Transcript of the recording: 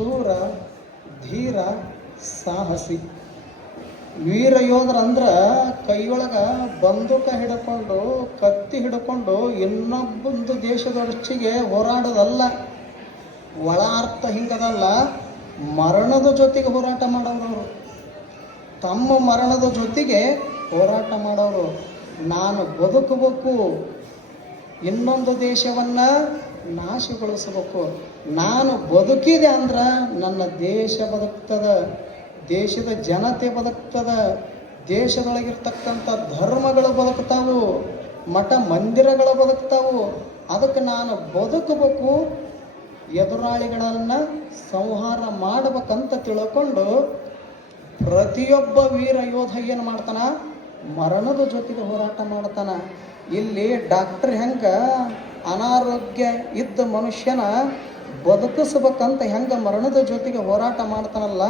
ಶೂರ, ಧೀರ, ಸಾಹಸಿ. ವೀರ ಯೋಧರಂದ್ರ ಕೈಯೊಳಗ ಬಂದೂಕ ಹಿಡ್ಕೊಂಡು ಕತ್ತಿ ಹಿಡ್ಕೊಂಡು ಇನ್ನೊಬ್ಬೊಂದು ದೇಶದ ರುಚಿಗೆ ಹೋರಾಡೋದಲ್ಲ. ಒಳ ಅರ್ಥ ಹಿಂಗದಲ್ಲ, ಮರಣದ ಜೊತೆಗೆ ಹೋರಾಟ ಮಾಡೋರು, ತಮ್ಮ ಮರಣದ ಜೊತೆಗೆ ಹೋರಾಟ ಮಾಡೋರು. ನಾನು ಬದುಕಬೇಕು, ಇನ್ನೊಂದು ದೇಶವನ್ನ ನಾಶಗೊಳಿಸಬೇಕು. ನಾನು ಬದುಕಿದೆ ಅಂದ್ರ ನನ್ನ ದೇಶ ಬದುಕ್ತದ, ದೇಶದ ಜನತೆ ಬದುಕ್ತದ, ದೇಶದೊಳಗಿರ್ತಕ್ಕಂಥ ಧರ್ಮಗಳು ಬದುಕ್ತಾವು, ಮಠ ಮಂದಿರಗಳು ಬದುಕ್ತಾವು. ಅದಕ್ಕೆ ನಾನು ಬದುಕಬೇಕು, ಎದುರಾಳಿಗಳನ್ನ ಸಂಹಾರ ಮಾಡಬೇಕಂತ ತಿಳ್ಕೊಂಡು ಪ್ರತಿಯೊಬ್ಬ ವೀರ ಯೋಧ ಏನು ಮಾಡ್ತಾನ, ಮರಣದ ಜೊತೆಗೆ ಹೋರಾಟ ಮಾಡ್ತಾನ. ಇಲ್ಲಿ ಡಾಕ್ಟರ್ ಹೆಂಗ ಅನಾರೋಗ್ಯ ಇದ್ದ ಮನುಷ್ಯನ ಬದುಕಿಸ್ಬೇಕಂತ ಹೆಂಗ ಮರಣದ ಜೊತೆಗೆ ಹೋರಾಟ ಮಾಡ್ತಾನಲ್ಲ,